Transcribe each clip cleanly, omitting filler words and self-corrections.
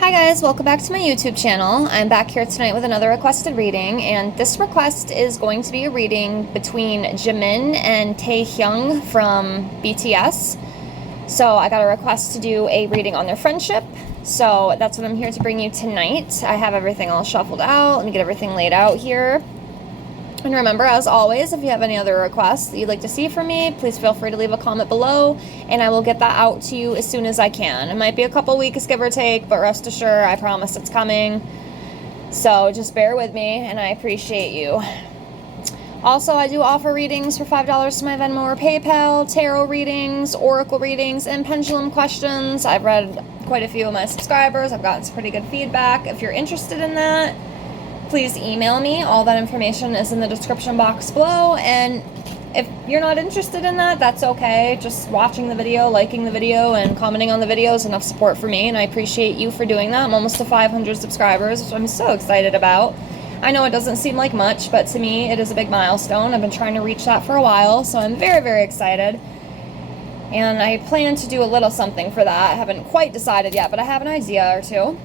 Hi guys, welcome back to my YouTube channel. I'm back here tonight with another requested reading, and this request is going to be a reading between Jimin and Taehyung from BTS. So I got a request to do a reading on their friendship, so that's what I'm here to bring you tonight. I have everything all shuffled out. Let me get everything laid out here. And remember, as always, if you have any other requests that you'd like to see from me, please feel free to leave a comment below, and I will get that out to you as soon as I can. It might be a couple weeks, give or take, but rest assured, I promise it's coming. So just bear with me, and I appreciate you. Also, I do offer readings for $5 to my Venmo or PayPal, tarot readings, oracle readings, and pendulum questions. I've read quite a few of my subscribers. I've gotten some pretty good feedback. If you're interested in that, please email me. All that information is in the description box below. And if you're not interested in that, that's okay. Just watching the video, liking the video, and commenting on the video is enough support for me, and I appreciate you for doing that. I'm almost to 500 subscribers, which I'm so excited about. I know it doesn't seem like much, but to me, it is a big milestone. I've been trying to reach that for a while, so I'm very, very excited. And I plan to do a little something for that. I haven't quite decided yet, but I have an idea or two.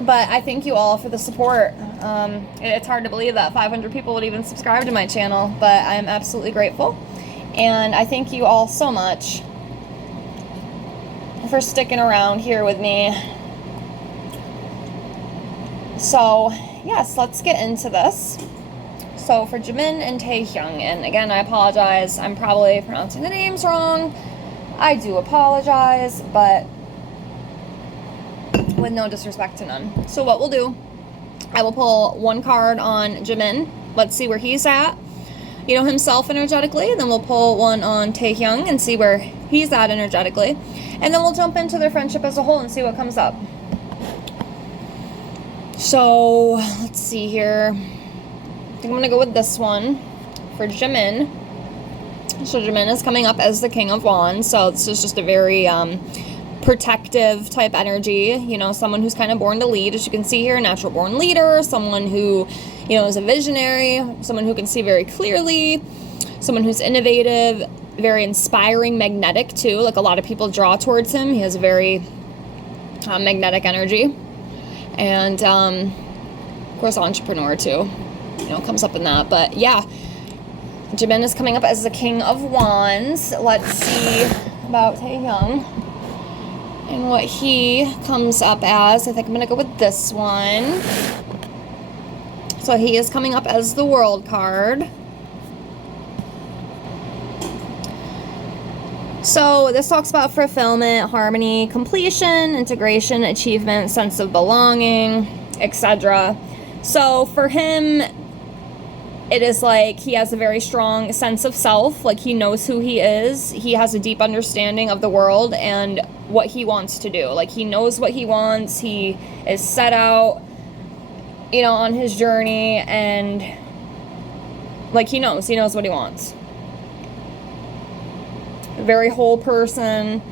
But I thank you all for the support. It's hard to believe that 500 people would even subscribe to my channel, but I'm absolutely grateful. And I thank you all so much for sticking around here with me. So, yes, let's get into this. So, for Jimin and Taehyung, and again, I apologize. I'm probably pronouncing the names wrong. I do apologize, but with no disrespect to none. So what we'll do, I will pull one card on Jimin. Let's see where he's at, himself energetically. Then we'll pull one on Taehyung and see where he's at energetically. And then we'll jump into their friendship as a whole and see what comes up. So let's see here. I think I'm going to go with this one for Jimin. So Jimin is coming up as the King of Wands. So this is just a very protective type energy, someone who's kind of born to lead, as you can see here, a natural born leader, someone who, is a visionary, someone who can see very clearly, someone who's innovative, very inspiring, magnetic too, like a lot of people draw towards him. He has a very magnetic energy, and of course entrepreneur too, comes up in that. But yeah, Jimin is coming up as the King of Wands. Let's see about Taehyung and what he comes up as. I think I'm going to go with this one. So he is coming up as the World card. So this talks about fulfillment, harmony, completion, integration, achievement, sense of belonging, etc. So for him, it is like he has a very strong sense of self, like he knows who he is. He has a deep understanding of the world and what he wants to do. Like he knows what he wants. He is set out, on his journey, and like he knows what he wants. A very whole person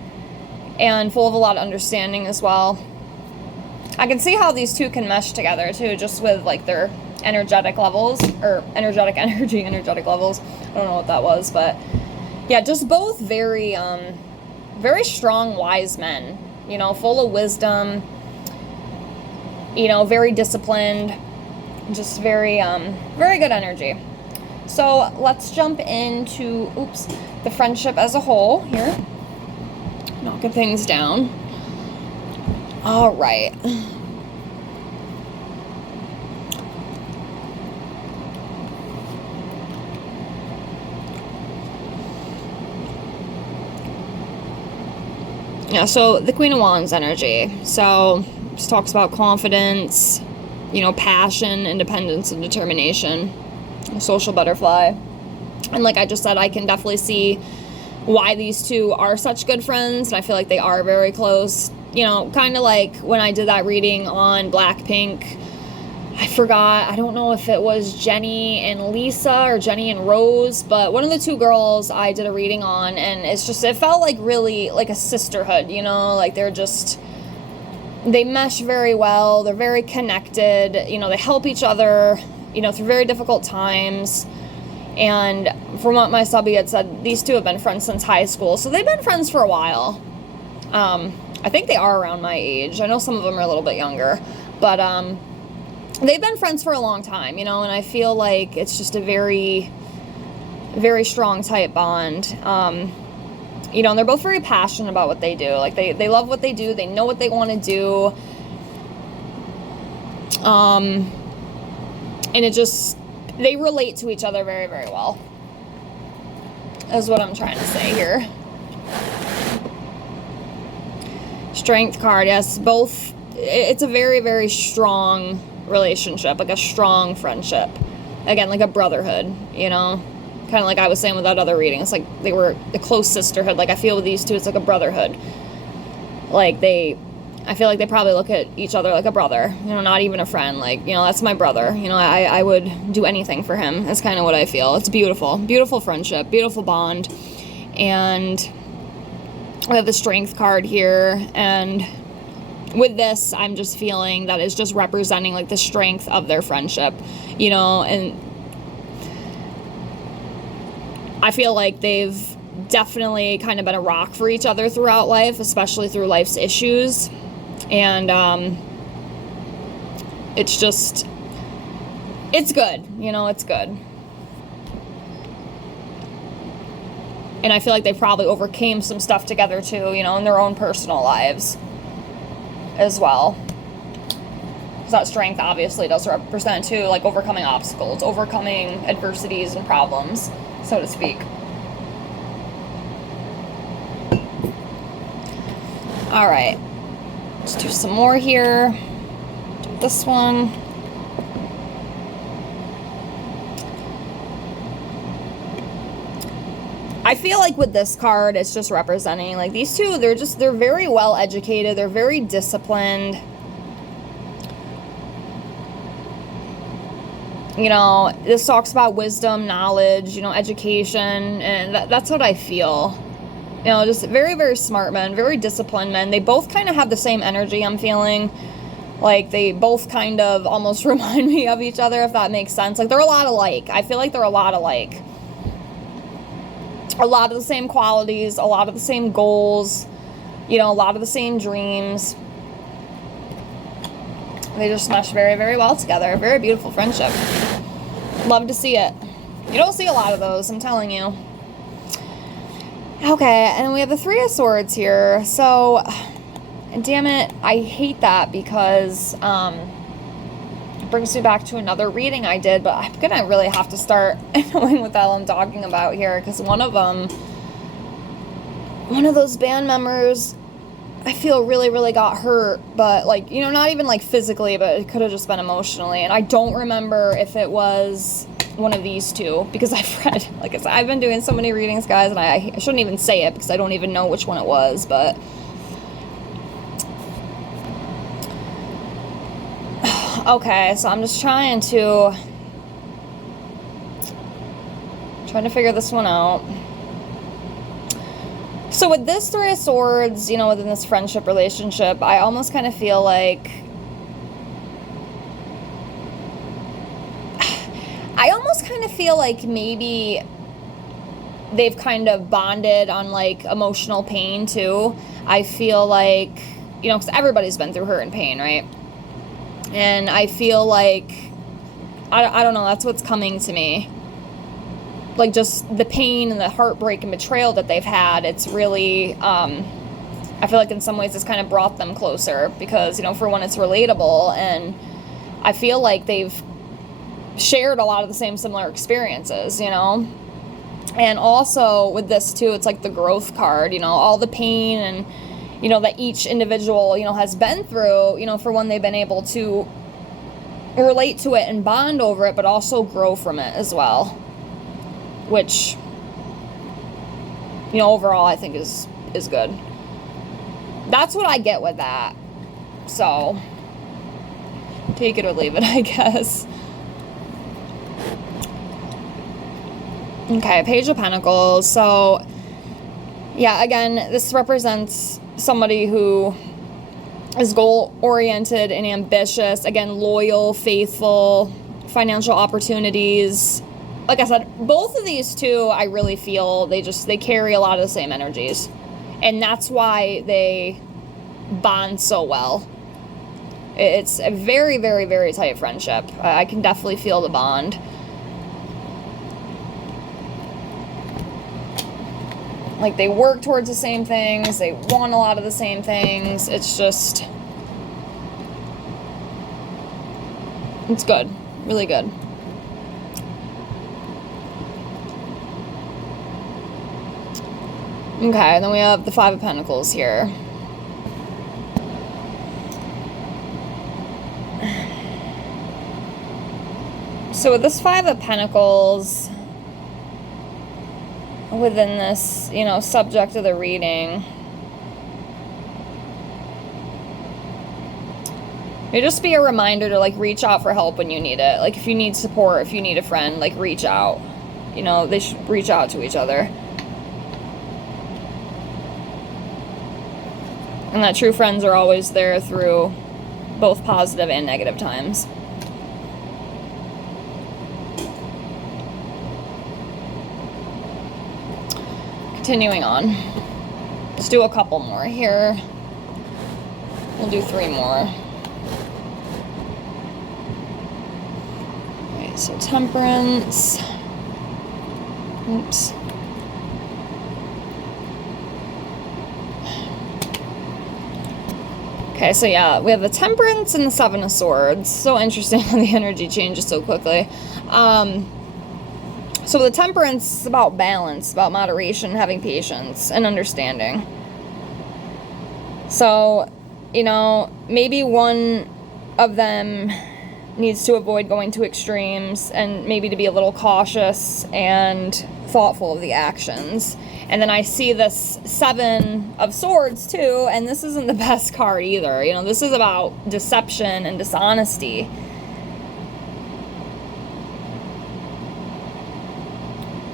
and full of a lot of understanding as well. I can see how these two can mesh together too, just with like their energetic levels, or energetic levels. I don't know what that was, but yeah, just both very very strong, wise men, full of wisdom, very disciplined, just very very good energy. So let's jump into the friendship as a whole here, knocking things down. All right. Yeah, so the Queen of Wands energy. So this talks about confidence, passion, independence, and determination. A social butterfly. And like I just said, I can definitely see why these two are such good friends. And I feel like they are very close. Kind of like when I did that reading on Blackpink. I forgot, I don't know if it was Jennie and Lisa or Jennie and Rose, but one of the two girls I did a reading on, and it felt like really like a sisterhood, like they mesh very well, they're very connected, they help each other, through very difficult times. And from what my subby had said, these two have been friends since high school, so they've been friends for a while. I think they are around my age. I know some of them are a little bit younger, but they've been friends for a long time, you know, and I feel like it's just a very, very strong type bond. You know, and they're both very passionate about what they do. Like, they love what they do. They know what they want to do. And it just, they relate to each other very, very well, is what I'm trying to say here. Strength card, yes, both, it's a very, very strong relationship, like a strong friendship. Again, like a brotherhood, you know? Kind of like I was saying with that other reading. It's like they were a close sisterhood. Like, I feel with these two, it's like a brotherhood. Like, I feel like they probably look at each other like a brother, you know, not even a friend. Like, you know, that's my brother. You know, I would do anything for him. That's kind of what I feel. It's beautiful. Beautiful friendship. Beautiful bond. And we have the strength card here. And with this, I'm just feeling that it's just representing, like, the strength of their friendship, you know, and I feel like they've definitely kind of been a rock for each other throughout life, especially through life's issues. And it's just, it's good, you know, it's good. And I feel like they probably overcame some stuff together too, you know, in their own personal lives as well. Because that strength obviously does represent too, like, overcoming obstacles, overcoming adversities and problems, so to speak. All right, let's do some more here. Do this one. I feel like with this card, it's just representing, like, these two, they're very well educated, they're very disciplined. You know, this talks about wisdom, knowledge, you know, education, and that's what I feel. You know, just very, very smart men, very disciplined men. They both kind of have the same energy, I'm feeling. Like, they both kind of almost remind me of each other, if that makes sense. Like, they're a lot alike. I feel like they're a lot alike. A lot of the same qualities, a lot of the same goals, you know, a lot of the same dreams. They just mesh very, very well together. A very beautiful friendship. Love to see it. You don't see a lot of those, I'm telling you. Okay, and we have the Three of Swords here. So, damn it, I hate that because it brings me back to another reading I did, but I'm gonna really have to start knowing what the hell I'm talking about here, because one of those band members, I feel really, really got hurt, but, like, you know, not even, like, physically, but it could have just been emotionally, and I don't remember if it was one of these two, because I've read, like I said, I've been doing so many readings, guys, and I shouldn't even say it, because I don't even know which one it was, but okay, so I'm just trying to figure this one out. So with this Three of Swords, you know, within this friendship relationship, I almost kind of feel like maybe they've kind of bonded on, like, emotional pain too. I feel like, you know, because everybody's been through hurt and pain, right? And I feel like, I don't know, that's what's coming to me. Like, just the pain and the heartbreak and betrayal that they've had, it's really, I feel like in some ways it's kind of brought them closer because, you know, for one, it's relatable, and I feel like they've shared a lot of the same similar experiences, you know? And also with this too, it's like the growth card, you know, all the pain and, you know, that each individual, you know, has been through, you know, for one, they've been able to relate to it and bond over it, but also grow from it as well, which, you know, overall I think is good. That's what I get with that. So take it or leave it, I guess. Okay, Page of Pentacles. So, yeah, again, this represents somebody who is goal-oriented and ambitious. Again, loyal, faithful, financial opportunities. Like I said, both of these two, I really feel they carry a lot of the same energies. And that's why they bond so well. It's a very, very, very tight friendship. I can definitely feel the bond. Like, they work towards the same things. They want a lot of the same things. It's just... it's good. Really good. Okay, and then we have the Five of Pentacles here. So with this Five of Pentacles, within this, you know, subject of the reading, it just be a reminder to, like, reach out for help when you need it. Like, if you need support, if you need a friend, like, reach out. You know, they should reach out to each other. And that true friends are always there through both positive and negative times. Continuing on. Let's do a couple more here. We'll do 3 more. Alright, so Temperance. Oops. Okay, so yeah, we have the Temperance and the Seven of Swords. So interesting how the energy changes so quickly. So the Temperance is about balance, about moderation, having patience, and understanding. So, you know, maybe one of them needs to avoid going to extremes and maybe to be a little cautious and thoughtful of the actions. And then I see this Seven of Swords too, and this isn't the best card either. You know, this is about deception and dishonesty.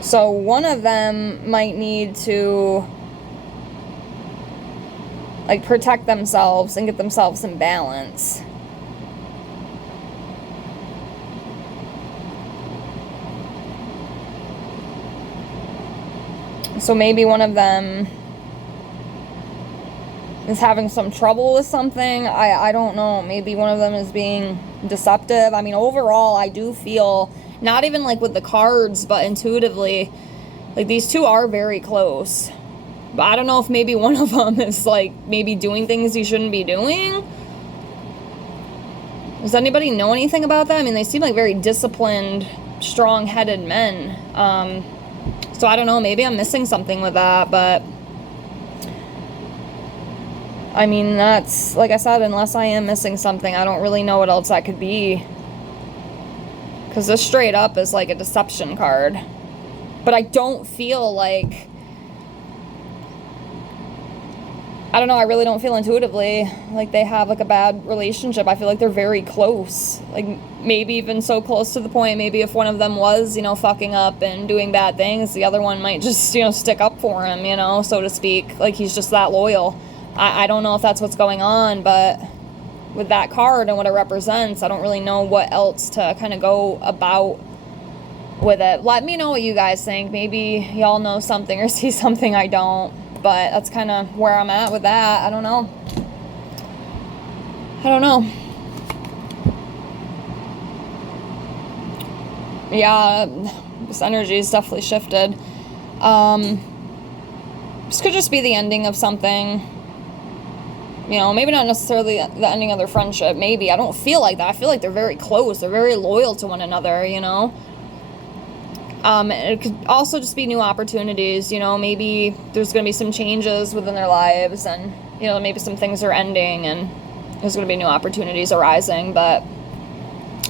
So one of them might need to, like, protect themselves and get themselves in balance. So maybe one of them is having some trouble with something. I don't know. Maybe one of them is being deceptive. I mean, overall, I do feel, not even like with the cards, but intuitively, like, these two are very close. But I don't know if maybe one of them is, like, maybe doing things he shouldn't be doing. Does anybody know anything about that? I mean, they seem like very disciplined, strong-headed men. So I don't know, maybe I'm missing something with that, but I mean, that's, like I said, unless I am missing something, I don't really know what else that could be. Because this straight up is like a deception card. But I don't feel like, I don't know, I really don't feel intuitively like they have, like, a bad relationship. I feel like they're very close. Like, maybe even so close to the point, maybe if one of them was, you know, fucking up and doing bad things, the other one might just, you know, stick up for him, you know, so to speak. Like, he's just that loyal. I don't know if that's what's going on, but with that card and what it represents, I don't really know what else to kind of go about with it. Let me know what you guys think. Maybe y'all know something or see something I don't. But that's kind of where I'm at with that. I don't know. Yeah, this energy is definitely shifted. This could just be the ending of something. You know, maybe not necessarily the ending of their friendship. Maybe. I don't feel like that. I feel like they're very close. They're very loyal to one another, you know. It could also just be new opportunities, you know, maybe there's going to be some changes within their lives and, you know, maybe some things are ending and there's going to be new opportunities arising, but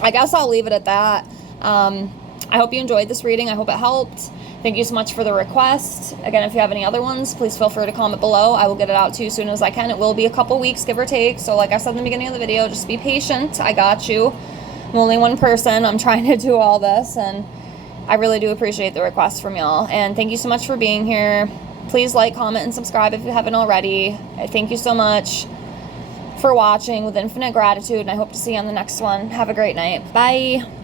I guess I'll leave it at that. I hope you enjoyed this reading. I hope it helped. Thank you so much for the request. Again, if you have any other ones, please feel free to comment below. I will get it out to you as soon as I can. It will be a couple weeks, give or take. So like I said in the beginning of the video, just be patient. I got you. I'm only one person. I'm trying to do all this, and I really do appreciate the requests from y'all. And thank you so much for being here. Please like, comment, and subscribe if you haven't already. Thank you so much for watching with infinite gratitude, and I hope to see you on the next one. Have a great night. Bye.